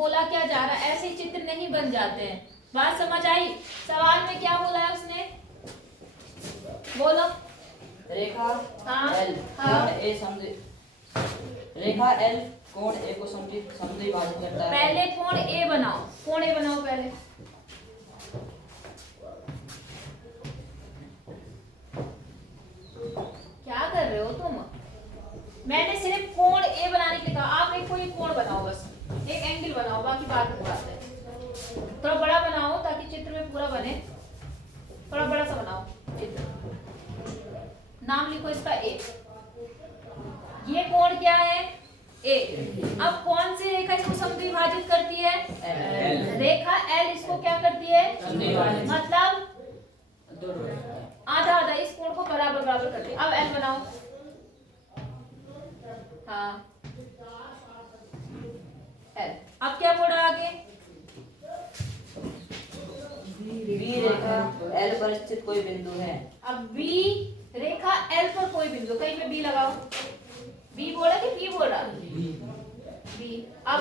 बोला क्या जा रहा है, ऐसे चित्र नहीं बन जाते हैं। बात समझ आई? सवाल में क्या बोला है उसने, बोलो। रेखा हाँ, एल हाँ। कोण ए समद्वि रेखा एल कोण ए को समद्विभाजित करता है। पहले कोण ए बनाओ, कोण ए बनाओ पहले। क्या कर रहे हो तुम? मैंने सिर्फ कोण ए बनाने के लिए कहा, आप एक कोई कोण बनाओ, बस एक एंगल बनाओ, बाकी बात में बात है। थोड़ा बड़ा बनाओ ताकि चित्र में पूरा बने, थोड़ा बड़ा सा बनाओ चित्र। नाम लिखो इसका ए। ये कोण क्या है? ए। अब कौन सी रेखा इसको समद्विभाजित करती है? एल। रेखा एल इसको क्या करती है? समद्विभाजित। मतलब दो आधा आधा इस कोण को बराबर बराबर करते हैं। अब एल बनाओ। हाँ, एल। अब क्या बोला आगे? बी रेखा एल पर स्थित कोई बिंदु है। अब बी रेखा एल पर कोई बिंदु, कहीं पे बी लगाओ। बी बोला कि बी बोला? बी। अब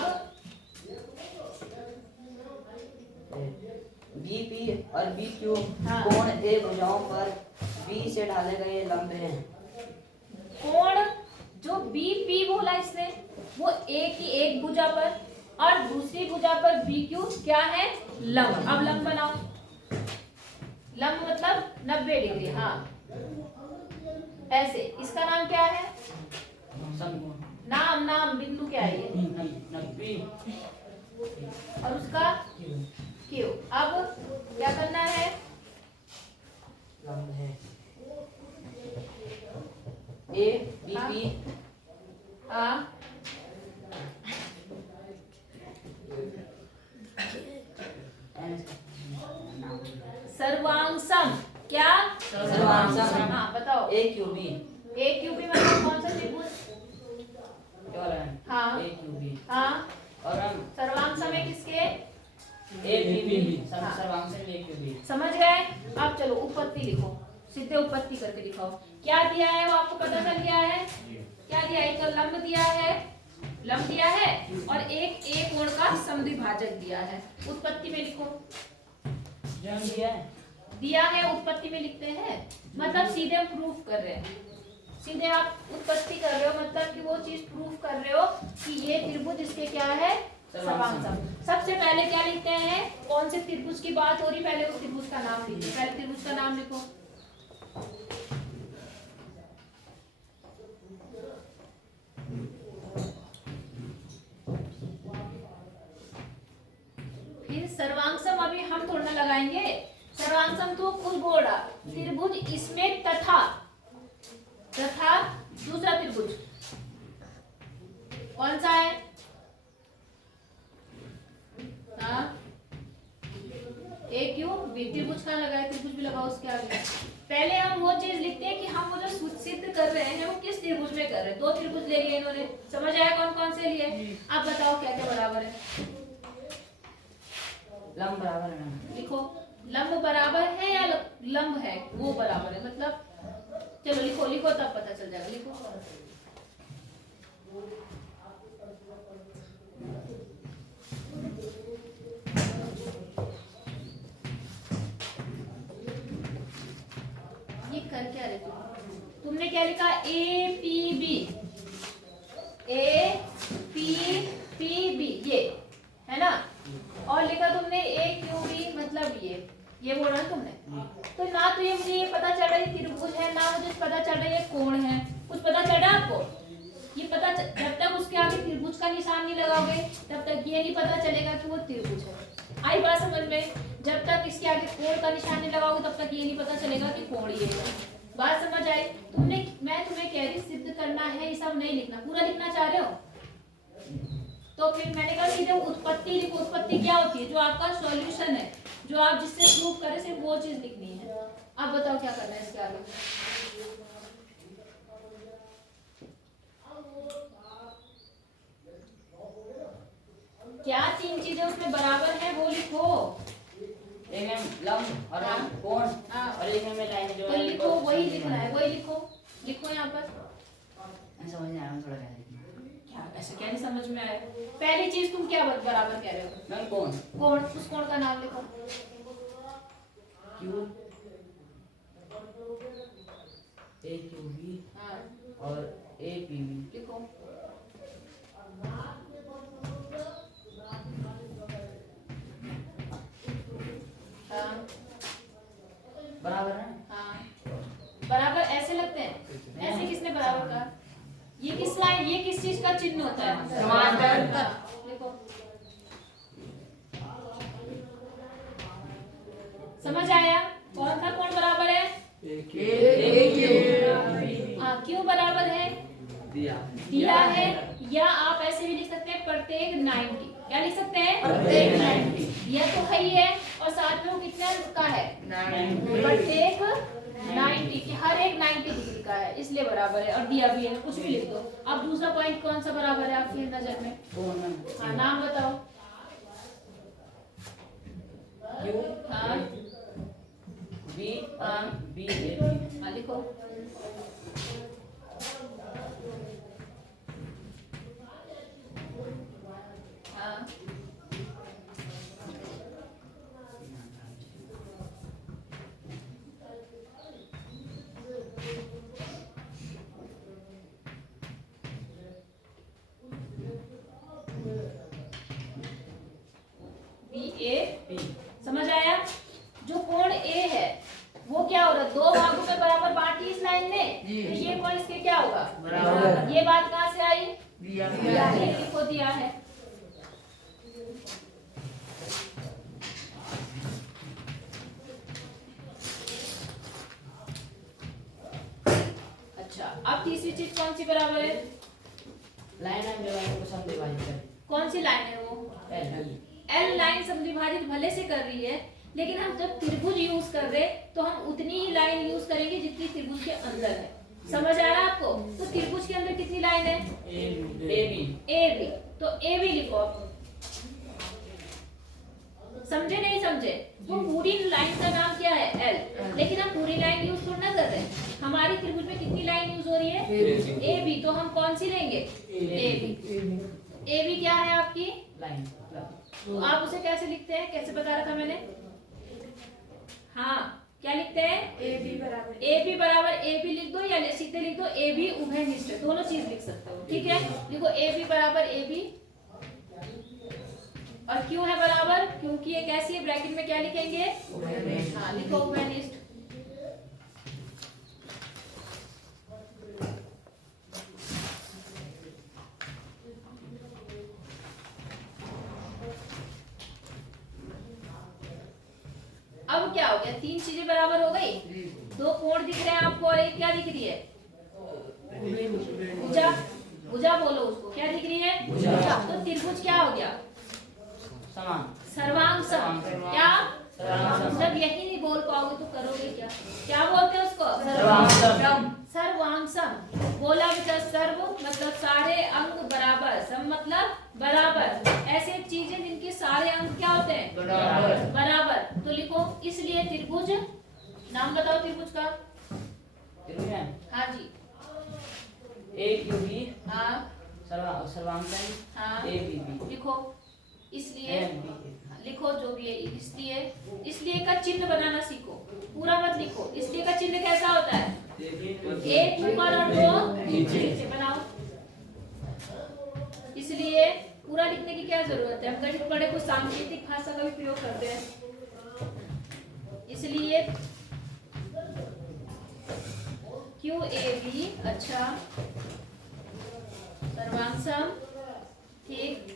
बी पी और बी क्यू हाँ। कोण ए भुजाओं पर बी से ढाले गए लंब हैं। कोण जो बी पी बोला इसने, वो ए की एक भुजा पर और दूसरी भुजा पर बी क्यू क्या है? लंब। अब लंब बनाओ। लंब मतलब 90 डिग्री। हाँ, ऐसे। इसका नाम क्या है? नाम नाम बिंदु क्या है ये? और उसका क्यू। अब क्या करना है? लंब है ए बी हाँ। पी हाँ, सर्वांगसम। क्या? सर्वांगसम। हाँ, बताओ। ए क्यू बी। ए क्यू बी मतलब कौन सा त्रिभुज? हाँ। ए क्यू बी हाँ, और हम सर्वांगसम है किसके? ए बी बी हाँ। सर्वांगसम ए क्यू बी। समझ गए? अब चलो उत्पत्ति लिखो, सीधे उत्पत्ति करके दिखाओ। क्या दिया है वो आपको पता चल गया है? क्या दिया है? तो लंब दिया है, लंब दिया है, और एक एक कोण का समद्विभाजक दिया है। उत्पत्ति में लिखो। दिया है, उत्पत्ति में लिखते हैं, मतलब सीधे हम प्रूफ कर रहे हैं। सीधे आप उत्पत्ति कर रहे हो, मतलब कि वो चीज प्रूफ कर रहे हो कि ये त्रिभुज इसके क्या है? सर्वांगसम। सबसे पहले क्या लिखते हैं? कौन से त्रिभुज की बात हो रही, पहले उस त्रिभुज का नाम लिखो। पहले त्रिभुज का नाम लिखो। फिर सर्वांगसम अभी हम थोड़ा ना लगाएंगे। सर्वांगसम तो खुद बोला, त्रिभुज इसमें तथा दूसरा त्रिभुज कौन सा है? हाँ, ए क्यू बी। त्रिभुज कहाँ लगाए? त्रिभुज भी लगाओ उसके आगे। पहले हम वो चीज लिखते हैं कि हम वो जो सिद्ध कर रहे हैं वो किस त्रिभुज में कर रहे हैं। दो त्रिभुज ले लिए इन्होंने, समझ आया कौन कौन से लिए? अब बताओ क्या क्या बराबर है? लंब बराबर है। लिखो। लंब बराबर है या लंब है वो बराबर है, मतलब चलो लिखो लिखो तब पता चल जाएगा। लिखो। ये कर क्या रहे तुमने क्या लिखा? A P B, A P P B, ये है ना। और लिखा तुमने ए क्यू बी, मतलब ये बोला ना तुमने। तो ना तो ये मुझे ये पता चल रहा है त्रिभुज है, ना मुझे पता चल रहा है ये कोण है। कुछ पता चल रहा है आपको? ये पता जब तक उसके आगे त्रिभुज का निशान नहीं लगाओगे तब तक ये नहीं पता चलेगा कि वो त्रिभुज है। आई बात समझ में? जब तक इसके आगे कोण का निशान नहीं लगाओगे तब तक ये नहीं पता चलेगा कि कोण ये है। बात समझ आई? मैं तुम्हें कह रही सिद्ध करना है, ये सब नहीं लिखना। पूरा लिखना चाह रहे हो तो फिर मैंने कहा सीधे उत्पत्ति लिखो। उत्पत्ति क्या होती है? जो आपका सॉल्यूशन है, जो आप जिससे प्रूव करें, सिर्फ वो चीज लिखनी है। अब बताओ क्या करना है इसके आगे? क्या तीन चीजें उसमें बराबर है वो लिखो। एक है लंब और हाँ। कोण हाँ। और एक है में लाइन जो तो लिखो, वही लिखना है, वही लिखो। लिखो यहाँ पर। समझ नहीं आ रहा, थोड़ा क्या लिखना। ऐसे क्या नहीं समझ में आया? पहली चीज तुम क्या बराबर कह रहे हो? मैम कोण कोण, उस कोण का नाम लिखो। क्यू ए क्यू बी हाँ और ए पी बी लिखो। हाँ बराबर है। हाँ बराबर ऐसे लगते हैं। ऐसे किसने बराबर कहा? ये किस लाइन, ये किस चीज का चिन्ह होता है? समांतर। लिखो। समझ आया? कौन सा कोण बराबर है? हाँ क्यों बराबर है? दिया है। या आप ऐसे भी लिख सकते हैं प्रत्येक 90। क्या लिख सकते हैं? प्रत्येक 90। यह तो है ही है, और साथ में वो कितने का है? प्रत्येक 90 की, हर एक 90 डिग्री का है, इसलिए बराबर है। और दिया भी है, कुछ भी लिख दो। अब दूसरा पॉइंट कौन सा बराबर है आपकी नजर में? हाँ नाम बताओ। क्यू हाँ बी हाँ बी ए बी। हाँ लिखो। हाँ बी ए बी। समझ आया? जो कोण ए है वो क्या हो रहा है? दो भागों में बराबर बांटी इस लाइन ने, तो ये कोण इसके क्या होगा? बराबर। ये बात कहाँ से आई? दिया ये लिखो, दिया है। अच्छा अब तीसरी चीज कौन सी बराबर है? लाइन है जो लाइन को समविभाजित करे। कौन सी लाइन है वो? एल एल लाइन समविभाजित भले से कर रही है, लेकिन हम जब त्रिभुज यूज कर रहे तो हम उतनी ही लाइन यूज करेंगे जितनी त्रिभुज के अंदर है। समझ आ रहा है आपको? तो त्रिभुज के अंदर कितनी लाइन है? A B. ए बी, तो ए बी लिखो। समझे नहीं समझे? वो पूरी लाइन का नाम क्या है? एल। लेकिन हम पूरी लाइन यूज थोड़ा ना कर रहे हैं। हमारी त्रिभुज में कितनी लाइन यूज हो रही है? A B. तो हम कौन सी लेंगे? A B. ए बी क्या है आपकी लाइन। तो आप उसे कैसे लिखते हैं? कैसे बता रहा था मैंने? हाँ क्या लिखते हैं? ए बी बराबर ए बी लिख दो, या सीधे लिख दो ए बी उभयनिष्ठ, दोनों चीज लिख सकते हो। ठीक है, लिखो ए बी बराबर ए बी। और क्यों है बराबर? क्योंकि ये कैसी है? ब्रैकेट में क्या लिखेंगे? हाँ लिखो उभयनिष्ठ। अब क्या हो गया? तीन चीजें बराबर हो गई। दो कोण दिख रहे हैं आपको, और एक क्या दिख रही है? भुजा। भुजा बोलो उसको, क्या दिख रही है? भुजा। तो त्रिभुज क्या हो गया? समान। सर्वांग सम। क्या? मतलब यही नहीं बोल पाओगे तो करोगे क्या? क्या बोलते हैं उसको? सर्वांग सर्वांग सम। बोला बेटा, सर्व मतलब सारे अंग बराबर, सम मतलब बराबर। ऐसे चीजें जिनके सारे अंग क्या होते हैं? बराबर। तो लिखो, इसलिए त्रिभुज, नाम बताओ त्रिभुज का। त्रिभुज है। हाँ जी। ए क्यू बी। हाँ सर्वांगन। हाँ ए बी बी। लिखो। इसलिए एम बी। लिखो जो भी है। इसलिए का चिन्ह बनाना सीखो, पूरा मत लिखो। इसलिए का चिन्ह कैसा होता है? एक ऊपर और दो नीचे बनाओ। इसलिए पूरा लिखने की क्या जरूरत है? हम गणित पढ़े कुछ सांकेतिक भाषा का भी प्रयोग करते हैं। इसलिए क्यू ए बी, अच्छा सर्वांग सम, ठीक।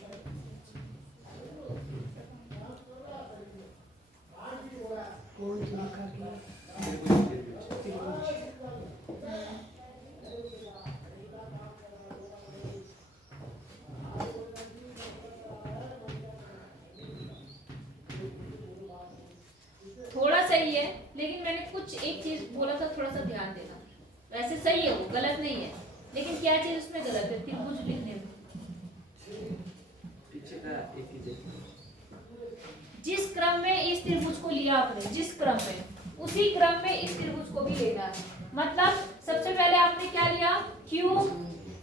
थोड़ा सही है, लेकिन मैंने कुछ एक चीज बोला था, थोड़ा सा ध्यान देना। वैसे सही है, वो गलत नहीं है, लेकिन क्या चीज उसमें गलत है? त्रिभुज लिखने में जिस क्रम में इस त्रिभुज को लिया आपने, जिस क्रम में, उसी क्रम में इस त्रिभुज को भी लेना है। मतलब सबसे पहले आपने क्या लिया? Q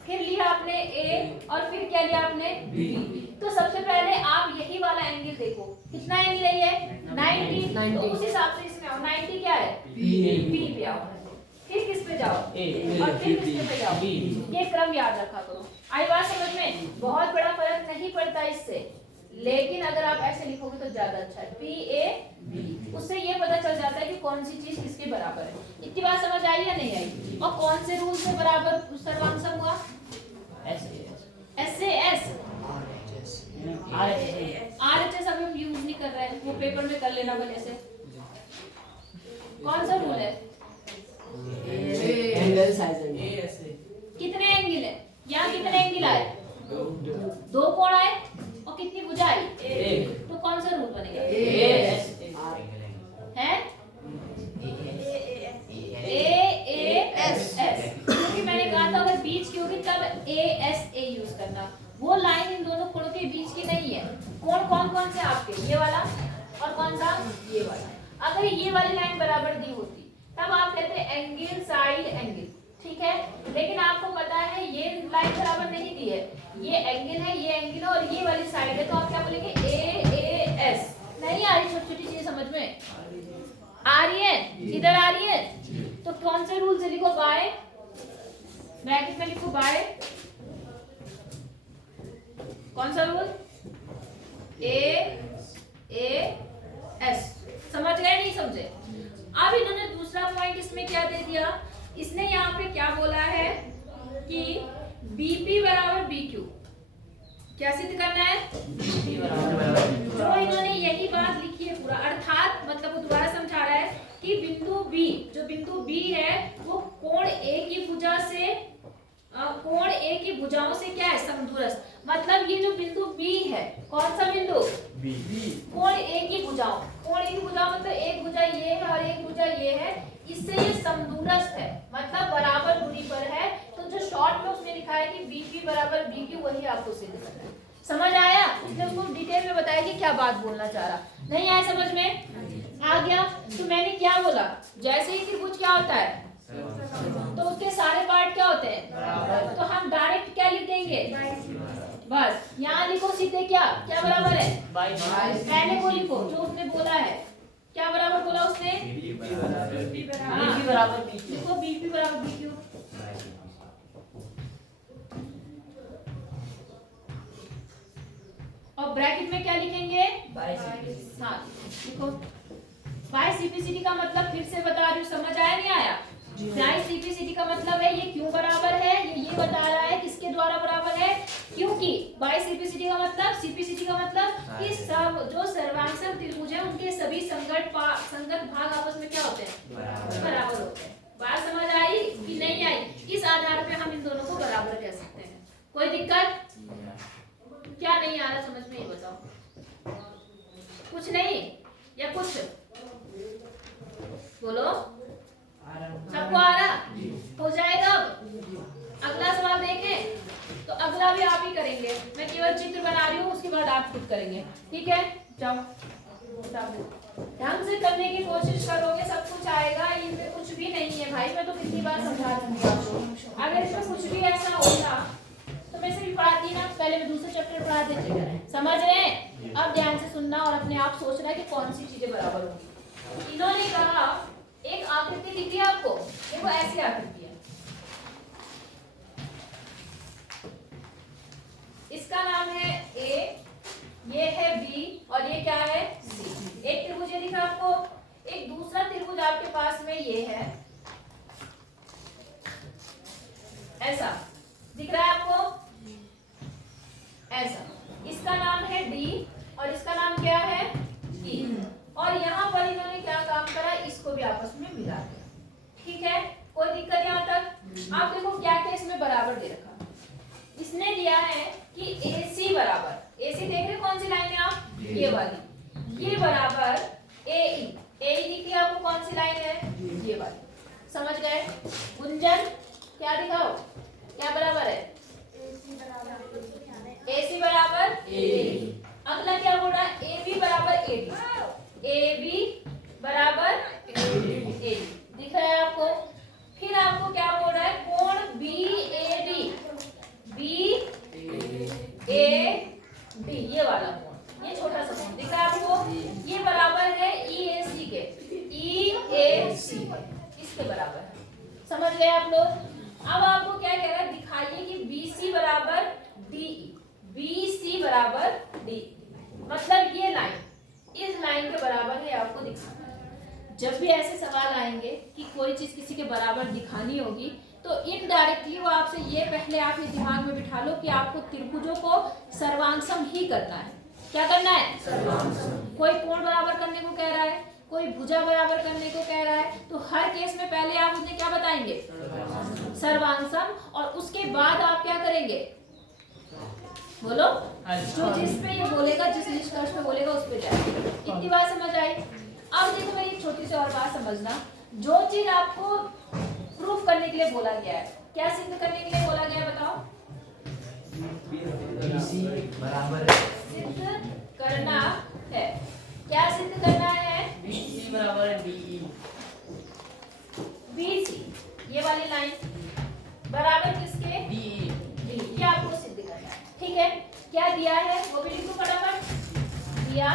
फिर लिया आपने ए और फिर क्या लिया आपने बी। तो सबसे पहले आप यही वाला एंगल देखो, कितना एंगल है ये 90। तो उस हिसाब से इसमें आओ, 90 क्या है बी पे आओ, फिर किस पे जाओ और फिर किस पे जाओ, ये क्रम याद रखा करो। आई बात समझ में? बहुत बड़ा फर्क नहीं पड़ता इससे, लेकिन अगर आप ऐसे लिखोगे तो ज्यादा अच्छा है, पी ए बी। उससे ये पता चल जाता है कि कौन सी चीज किसके बराबर है। इतनी बात समझ आई या नहीं आई? और कौन से रूल से बराबर सर्वांशम हुआ? एस ए एस RHS अभी हम यूज नहीं कर रहे हैं, वो पेपर में कर लेना बने से। कौन सा रूल है? कितने एंगल है? यहाँ कितने एंगल आए? 2 कोण आए और कितनी भुजा आई? तो कौन सा रूल बनेगा? है AAS। क्योंकि मैंने कहा था अगर बीच की होगी तब ASA यूज करना। वो लाइन इन दोनों कोणों के बीच की नहीं है। कोण कौन कौन से आपके? ये वाला और कौन सा? ये वाला। अगर ये वाली लाइन बराबर दी होती तब आप कहते एंगल साइड एंगल, ठीक है। लेकिन आपको पता है ये लाइन बराबर नहीं दी है, ये एंगल है, ये एंगल है और ये वाली साइड है, तो आप क्या बोलेंगे AAS। नहीं आ रही छोटी छोटी चीजें समझ में? आ रही है? इधर आ रही है? तो कौन से रूल से लिखो? बाय, ब्रैकेट में लिखो बाय, कौन सा रूल? AAS। समझ गए नहीं समझे? अब इन्होंने दूसरा पॉइंट इसमें क्या दे दिया, इसने यहाँ पे क्या बोला है कि BP बराबर BQ। क्या सिद्ध करना है? जो इन्होंने यही बात लिखी है पूरा, अर्थात मतलब वो दोबारा समझा रहा है कि बिंदु B, जो बिंदु B है वो कोण A की भुजा से कोण A की भुजाओं से क्या है? समदूरस्थ। मतलब ये जो बिंदु B है, कौन सा बिंदु? B। कोण A की भुजाओं, कोण A की भुजाओं मतलब एक भुजा ये है और एक भुजा ये है, इससे ये समदूरस्थ है, मतलब बराबर दूरी पर है। तो जो शॉर्ट में उसने लिखा है कि BP बराबर BQ, वही आपको सिद्ध करना है। समझ आया? इसने उसको डिटेल में बताया कि क्या बात बोलना चाह रहा। नहीं आया समझ में? आ गया? तो मैंने क्या बोला, जैसे ही त्रिभुज क्या होता है तो उसके सारे पार्ट क्या होते हैं, तो हम डायरेक्ट क्या लिख देंगे? बस यहाँ लिखो सीधे क्या क्या बराबर है? पहले वो लिखो जो उसने बोला है। क्या बराबर बोला उसने? BP बराबर लिखो, BP बराबर BQ। और ब्रैकेट में क्या लिखेंगे? हाँ लिखो। बाय CPCD का मतलब फिर से बता रही हूँ, समझ आया नहीं आया? बाय CPCD का मतलब है ये क्यों बराबर है, ये बता रहा है किसके द्वारा बराबर है, क्योंकि बाय CPCD का मतलब, CPCD का मतलब कि सब जो सर्वांशम त्रिभुज है उनके सभी संगत भाग आपस में क्या होते हैं? बराबर होते हैं। बात समझ आई कि नहीं आई? इस आधार पे हम इन दोनों को बराबर कह सकते हैं। कोई दिक्कत? क्या नहीं आ रहा समझ में, ये बताओ। कुछ नहीं या कुछ बोलो? सबको आ रहा? हो जाएगा। अब अगला सवाल देखें, तो अगला भी आप ही करेंगे, मैं केवल चित्र बना रही हूँ, उसके बाद आप खुद करेंगे, ठीक है? जाओ ढंग से करने की कोशिश करोगे, सब कुछ आएगा। इनमें कुछ भी नहीं है भाई, मैं तो कितनी बार समझा दूंगी आपको। अगर इसमें कुछ भी ऐसा होता तो मैं सिर्फ पढ़ाती ना, पहले मैं दूसरे चैप्टर पढ़ा देती। समझ रहे हैं? अब ध्यान से सुनना और अपने आप सोचना कि कौन सी चीजें बराबर होंगी। इन्होंने कहा एक आकृति दिख रही है आपको, देखो ऐसी आकृति है, इसका नाम है A, ये है B और ये क्या है C। एक त्रिभुज दिख रहा है आपको, एक दूसरा त्रिभुज आपके पास में ये है, ऐसा दिख रहा है आपको, ऐसा। इसका नाम है D और इसका नाम क्या है E। और यहाँ पर इन्होंने क्या काम करा, इसको भी आपस में मिला दिया, ठीक है? कोई दिक्कत यहाँ तक? आप देखो क्या क्या इसमें बराबर दे रखा। इसने दिया है कि AC बराबर, AC देख रहे कौन सी लाइन है आप? ये वाली, ये बराबर AE। AE दिख रही है आपको कौन सी लाइन है? ये वाली। समझ गए? गुंजन क्या दिखाओ, क्या बराबर है? AC बराबर AE। अगला क्या बोल रहा है? AB बराबर AD। AB बराबर AD दिख रहा है आपको। फिर आपको क्या बोल रहा है? कोण BAD जब भी ऐसे सवाल आएंगे कि कोई चीज किसी के बराबर दिखानी होगी तो इनडायरेक्टली वो आपसे ये पहले आप ये दिमाग में बिठा लो कि आपको त्रिभुजों को सर्वांगसम ही करना है। क्या करना है? सर्वांगसम। कोई कोण बराबर करने को कह रहा है, कोई भुजा बराबर करने को कह रहा है, तो हर केस में पहले आप उन्हें क्या बताएंगे? सर्वांगसम। और उसके बाद आप क्या करेंगे? बोलो। जो जिस पे ये बोलेगा, जिस निष्कर्ष पे बोलेगा उस पे जाएगा। इतनी बात समझ आई? अब देखो मेरी एक छोटी सी और बात समझना, जो चीज आपको प्रूफ करने के लिए बोला गया है, क्या सिद्ध करने के लिए बोला गया है बताओ? बराबर है। सिद्ध करना है। क्या सिद्ध करना है? BC बराबर है DE। BC ये वाली लाइन बराबर किसके? DE। ये आपको सिद्ध करना है। ठीक है, क्या दिया है वो भी लिखो फटाफट। दिया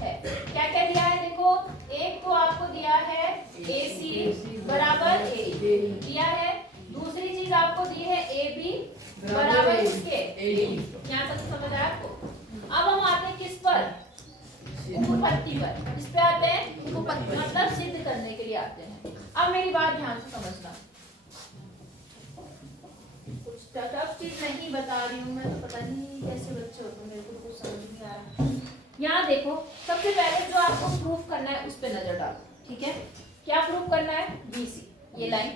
है, क्या क्या दिया है देखो। एक तो आपको दिया है AC बराबर AD दिया है। दूसरी चीज आपको दी है AB बराबर किसके? AD। यहाँ तक समझ आया आपको? अब हम आते हैं किस पर? उपपत्ति पर। किस पे आते हैं? उपपत्ति, मतलब सिद्ध करने के लिए आते हैं। अब मेरी बात ध्यान से समझना, कुछ टफ चीज नहीं बता रही हूँ मैं, तो पता नहीं कैसे बच्चे होते हैं, मेरे को कुछ समझ नहीं आ रहा। यहाँ देखो, सबसे पहले जो आपको प्रूफ करना है उस पे नजर डालो। ठीक है, क्या प्रूफ करना है? BC ये लाइन,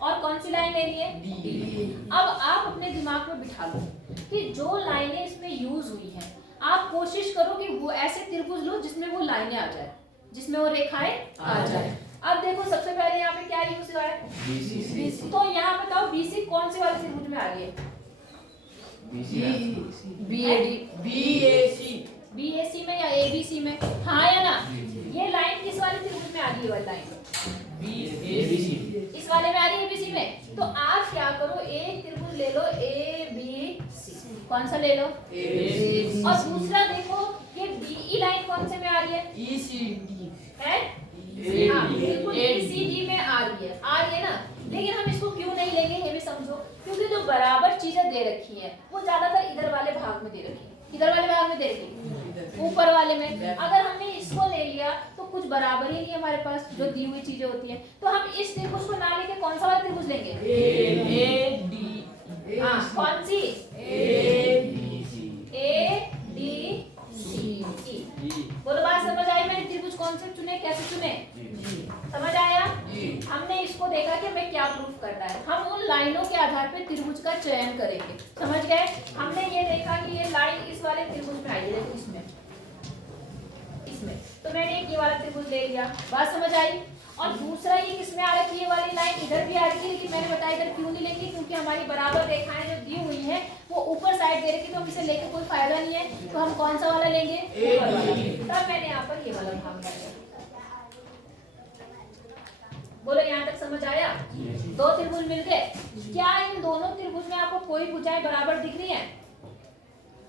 और कौन सी लाइन लेनी है? D। अब आप अपने दिमाग में बिठा लो कि जो लाइनें इसमें यूज हुई हैं, आप कोशिश करो कि वो ऐसे त्रिभुज लो जिसमें वो लाइनें आ जाए, जिसमें वो रेखाएं आ जाए। अब देखो सबसे पहले यहाँ पे क्या यूज हुआ है? BC। तो यहाँ बताओ BC कौन से वाले त्रिभुज में आ गई है? BAC में या ABC में? हाँ या ना? ये लाइन किस वाले त्रिभुज में आ गई? वाली लाइन इस वाले में आ रही है ABC में। तो आप क्या करो, एक त्रिभुज ले लो ABC। कौन सा ले लो? ABC। और दूसरा देखो ये DE लाइन कौन से में आ रही है? ECD है। हाँ, बिल्कुल ECD में आ रही है ना। लेकिन हम इसको क्यों नहीं लेंगे ये भी समझो, क्योंकि जो बराबर चीजें दे रखी हैं वो ज्यादातर इधर वाले भाग में दे रखी है। इधर वाले भाग में दे रखी है, ऊपर वाले में। अगर हमने इसको ले लिया तो कुछ बराबर ही नहीं हमारे पास जो दी हुई चीजें होती हैं, तो हम इस त्रिभुज को ना लेके कौन सा वाला त्रिभुज लेंगे? AD। हाँ, कौन सी? ADC। बोलो, बात समझ आई? मैंने त्रिभुज कौन से चुने, कैसे चुने? समझ आया? हमने इसको देखा कि हमें क्या प्रूफ करना है, हम उन लाइनों के आधार पे त्रिभुज का चयन करेंगे। समझ गए? हमने ये देखा कि ये लाइन इस वाले त्रिभुज में आई है, देखो इसमें तो मैंने एक ये वाला त्रिभुज ले लिया। बात समझ आई? और दूसरा ये किसमें आ रखी है? ये वाली लाइन इधर भी आ रही है, लेकिन मैंने बताया इधर क्यों नहीं लेंगे, क्योंकि हमारी बराबर रेखाएं जो दी हुई हैं वो ऊपर साइड दे रखी, तो हम इसे लेके कोई फायदा नहीं है। तो हम कौन सा वाला लेंगे? ऊपर वाला। तब मैंने यहाँ पर ये वाला भाग लिया। बोलो, यहाँ तक समझ आया? दो त्रिभुज मिल गए। क्या इन दोनों त्रिभुज में आपको कोई भुजाएं बराबर दिख रही हैं?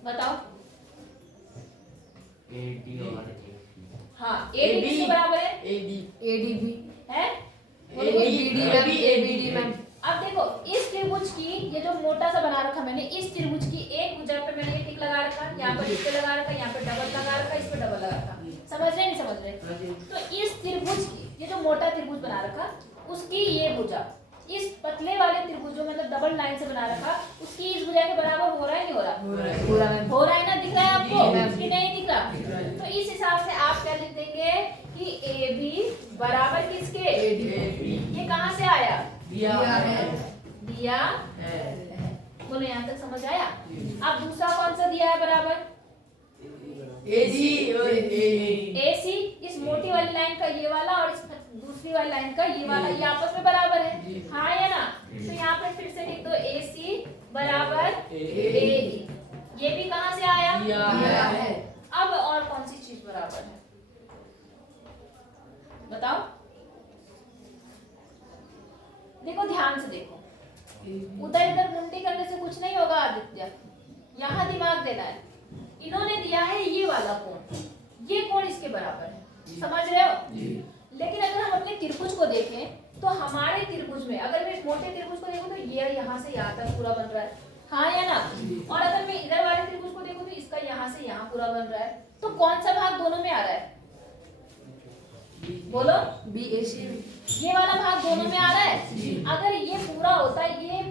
बताओ। हाँ, AD किसके बराबर है? ADB है। ABD ma'am. अब देखो इस त्रिभुज की, ये जो मोटा सा बना रखा मैंने, इस त्रिभुज की एक भुजा पे मैंने ये टिक लगा रखा, यहाँ पर इस पे लगा रखा, यहाँ पे डबल लगा रखा, इस पे डबल लगा रखा। समझ रहे नहीं समझ रहे? तो इस त्रिभुज की, ये जो मोटा त्रिभुज बना रखा, उसकी ये भुजा इस पतले वाले त्रिभुज जो मतलब डबल लाइन से बना रखा, उसकी इस भुजा के बराबर हो रहा है नहीं हो रहा? हो रहा है ना? दिख रहा है आपको कि नहीं दिख रहा? तो इस हिसाब से आप क्या लिख देंगे कि AB बराबर किसके? ये कहाँ से आया? दिया है। बोलो, यहाँ तक समझ आया? अब दूसरा कौन सा दिया है बराबर? AC। इस मोटी वाली लाइन का ये वाला और इस दूसरी वाली लाइन का ये वाला, ये आपस में बराबर है। हाँ या ना? तो यहाँ पे फिर से लिख दो AC बराबर AD। ये भी कहाँ से आया? दिया है। अब और कौन सी चीज बराबर है बताओ? देखो, ध्यान से देखो, उधर इधर मुंडी करने से कुछ नहीं होगा आदित्य, यहाँ दिमाग देना है। इन्होंने दिया है ये वाला कोण, ये कोण इसके बराबर है। समझ रहे हो? लेकिन अगर हम अपने त्रिभुज को देखें तो हमारे त्रिभुज में, अगर मैं इस मोटे त्रिभुज को देखूं तो ये यहाँ से यहाँ तक पूरा बन रहा है। हाँ या ना? और अगर मैं इधर वाले त्रिभुज को देखूं तो इसका यहाँ से यहाँ पूरा बन रहा है। तो कौन सा भाग दोनों में आ रहा है? बोलो BAC ये वाला भाग दोनों में आ रहा है। अगर ये पूरा होता ये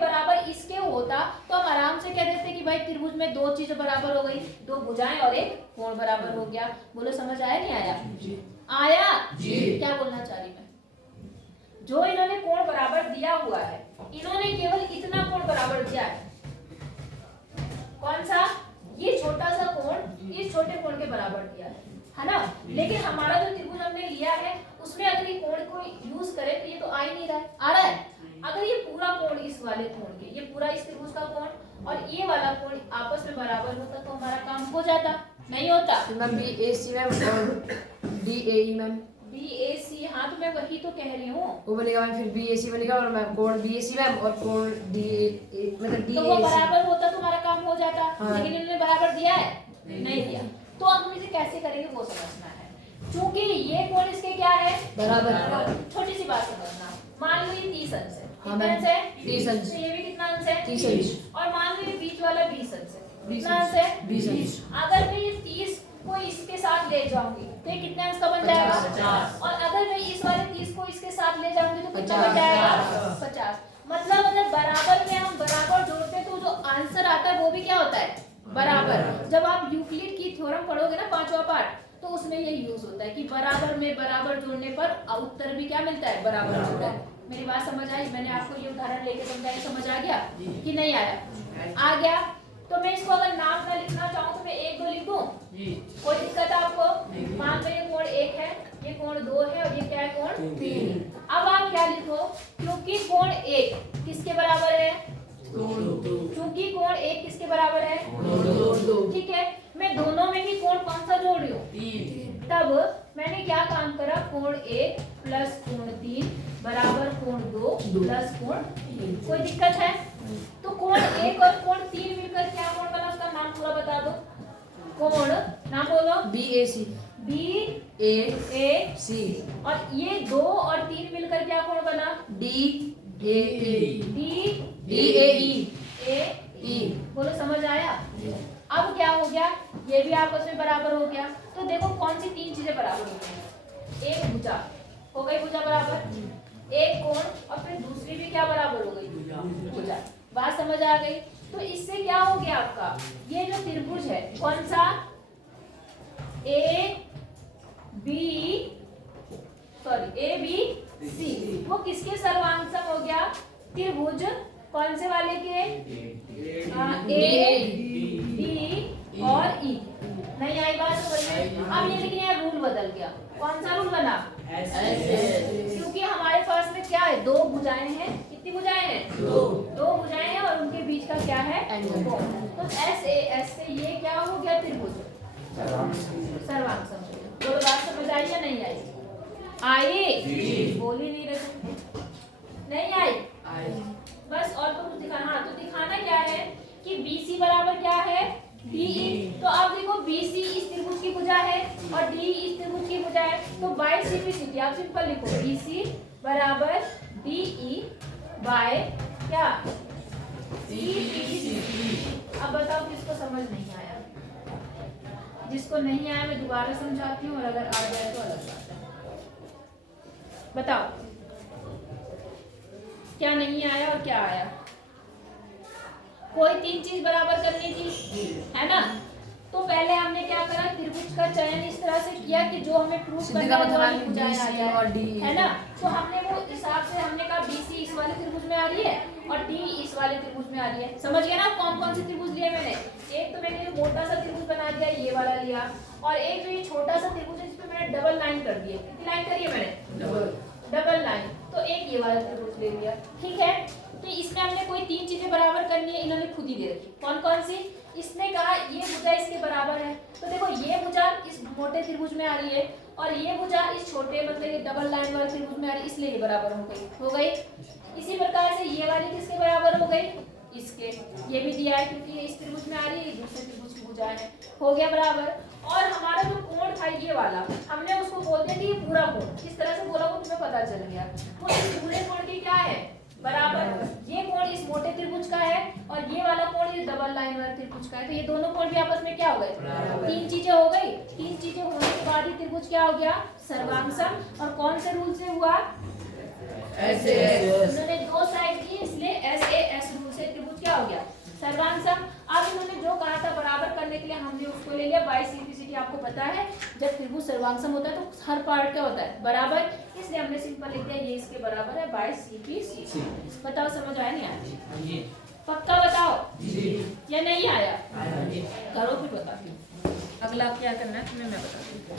बराबर इसके होता तो हम आराम से कह देते कि भाई त्रिभुज में दो चीजें बराबर हो गई, दो भुजाएं और एक कोण बराबर हो गया। बोलो समझ आया नहीं आया? आया जी। क्या बोलना चाह रही मैं, जो इन्होंने कोण बराबर दिया हुआ है, इन्होंने केवल इतना कोण बराबर दिया है। कौन सा? ये छोटा सा कोण इस छोटे कोण के बराबर दिया है ना। लेकिन हमारा जो त्रिभुज हमने लिया है उसमें अगर ये कोण को यूज करें तो ये तो आ ही नहीं रहा है, आ रहा है। अगर ये पूरा कोण इस वाले कोण के, ये पूरा इस त्रिभुज का कोण और ये वाला कोण आपस में बराबर होता तो हमारा काम हो जाता, नहीं होता? मैम BAC मैम और DAE मैम BAC, हाँ तो मैं वही तो कह रही हूँ। वो बनेगा मैम, फिर BAC बनेगा और मैम कोण BAC मैम और कोण DAE मतलब तो वो DAC। बराबर होता तो हमारा काम हो जाता। हाँ। लेकिन इन्होंने बराबर दिया है नहीं दिया। तो अब हम इसे कैसे करेंगे वो समझना है। क्योंकि ये कोण इसके क्या है? बराबर। छोटी सी बात समझना, मान लो ये 30 अंश है। हाँ कितना मैम, अंश है? 30 अंश। तो ये भी कितना अंश है? 30 अंश। और मान लो ये बीच वाला 20 अंश है। 20 कितना अंश है? 20 अंश। अगर मैं ये 30 को इसके साथ ले जाऊंगी तो ये कितने अंश का बन जाएगा? 50। और अगर मैं इस वाले 30 को इसके साथ ले जाऊंगी तो कितना 50। बन जाएगा? 50। मतलब अगर बराबर में हम बराबर जोड़ते तो जो आंसर आता है वो भी क्या होता है? बराबर। जब आप यूक्लिड की थ्योरम पढ़ोगे ना 5वां पार्ट, तो उसमें ये यूज होता है कि बराबर में बराबर जोड़ने पर उत्तर भी क्या मिलता है? बराबर होता है। मेरी बात समझ आई? मैंने आपको ये उदाहरण लेके समझाया, समझ आ गया कि नहीं आया? आ गया। तो मैं इसको अगर नाम ना लिखना चाहूँ तो मैं 1 2 लिख दूं? कोई दिक्कत है आपको? मान लो ये कोण 1 है, ये कोण 2 है और ये क्या है? कोण 3। अब आप क्या लिखो? क्योंकि कोण 1 किसके बराबर है? क्योंकि कोण 1 किसके बराबर है? ठीक है, मैं दोनों में भी कोण कौन सा जोड़ रही हूँ? तब मैंने क्या काम करा? कोण 1 प्लस कोण 3 बराबर कोण 2 प्लस कोण 3। कोई दिक्कत है? तो कोण 1 और कोण 3 मिलकर क्या कोण बना? उसका नाम पूरा बता दो। कोण, नाम बोलो। BAC BAC। और ये 2 और 3 मिलकर क्या कोण बना? DAE। बोलो समझ आया? अब क्या हो गया? ये भी आपस में बराबर हो गया। तो देखो कौन सी 3 चीजें बराबर हो गई? एक भुजा हो गई, भुजा बराबर, एक कोण और फिर दूसरी भी क्या बराबर हो गई? भुजा। बात समझ आ गई? तो इससे क्या हो गया आपका? ये जो त्रिभुज है कौन सा? ABC, वो किसके सर्वांगसम हो गया? त्रिभुज कौन से वाले के? A, D और E। नहीं आई बात समझ में? अब ये लेकिन यार रूल बदल गया। कौन सा रूल बना? क्योंकि हमारे पास में क्या है? 2 भुजाएं हैं। कितनी भुजाएं हैं? 2 भुजाएं हैं और उनके बीच का क्या है? कोण। तो SAS से ये क्या हो गया? त्रिभुज सर्वांगसम। तो बात समझ आई या नहीं आई? आई? बोल ही नहीं रहे तुम। नहीं आई? बस और तो कुछ दिखाना। हाँ, तो दिखाना क्या है कि BC बराबर क्या है? DE। तो आप देखो BC इस त्रिभुज की भुजा है और DE इस त्रिभुज की भुजा है। तो बाय सिंपलिसिटी आप सिंपल लिखो BC बराबर DE बाय क्या? CC। अब बताओ किसको समझ नहीं आया? जिसको नहीं आया मैं दोबारा समझाती हूँ और अगर आ जाए तो अलग बात है। बताओ क्या नहीं आया और क्या आया? कोई 3 चीज बराबर करनी थी, है ना? तो पहले हमने क्या करा? त्रिभुज का चयन इस तरह से किया कि जो हमें प्रूफ करना है वो वाली भुजाएं आ जाए, है ना? तो हमने वो हिसाब से हमने कहा BC इस वाले त्रिभुज में आ रही है और D इस वाले त्रिभुज में आ रही है। समझ गया ना कौन कौन से त्रिभुज लिए मैंने? एक तो मैंने मोटा सा त्रिभुज बना दिया, ये वाला लिया, और एक जो ये छोटा सा त्रिभुज है जिसपे मैंने डबल लाइन कर दी है। कितनी लाइन करी है मैंने? Double line. तो एक ये वाला त्रिभुज ले लिया, ठीक है? तो इसमें हमने कोई 3 चीजें बराबर करनी है, इन्होंने खुद ही दे रखी। कौन कौन सी? इसने कहा ये भुजा इसके बराबर है, तो देखो ये भुजा इस मोटे त्रिभुज में आ रही है और ये भुजा इस छोटे मतलब डबल लाइन वाले त्रिभुज में आ रही है, इसलिए ये बराबर हो गई। इसी प्रकार से ये वाली किसके बराबर हो गई? इसके। ये भी दिया है क्योंकि ये इस त्रिभुज में आ रही है, दूसरे त्रिभुज की भुजा है, हो गया बराबर। और हमारा जो कोण था ये वाला, हमने उसको बोल दिया कि ये पूरा कोण, किस तरह से बोला वो तुम्हें पता चल गया। वो इस पूरे कोण की क्या है? बराबर ये कोण इस मोटे त्रिभुज का है और ये वाला कोण ये डबल लाइन वाले त्रिभुज का है, तो ये दोनों कोण भी आपस में क्या हो गए, तीन चीजें हो गई। तीन चीजें होने के बाद ही त्रिभुज क्या हो गया, सर्वांग और कौन से रूल से हुआ, उन्होंने दो साइड की इसलिए SAS रूल से त्रिभुज क्या हो गया, सर्वांग। अब इन्होंने जो कहा था बराबर करने के लिए हमने उसको ले लिया, बाई सिंप्लिसिटी आपको पता है जब त्रिभुज सर्वांग होता है तो हर पार्ट क्या होता है बराबर, इसलिए हमने सिंपल लिख दिया ये इसके बराबर है बाई CP। बताओ समझ आया नहीं आया, पक्का बताओ या नहीं आया, करो फिर बताती हूँ अगला क्या करना है तुम्हें मैं बताती हूँ।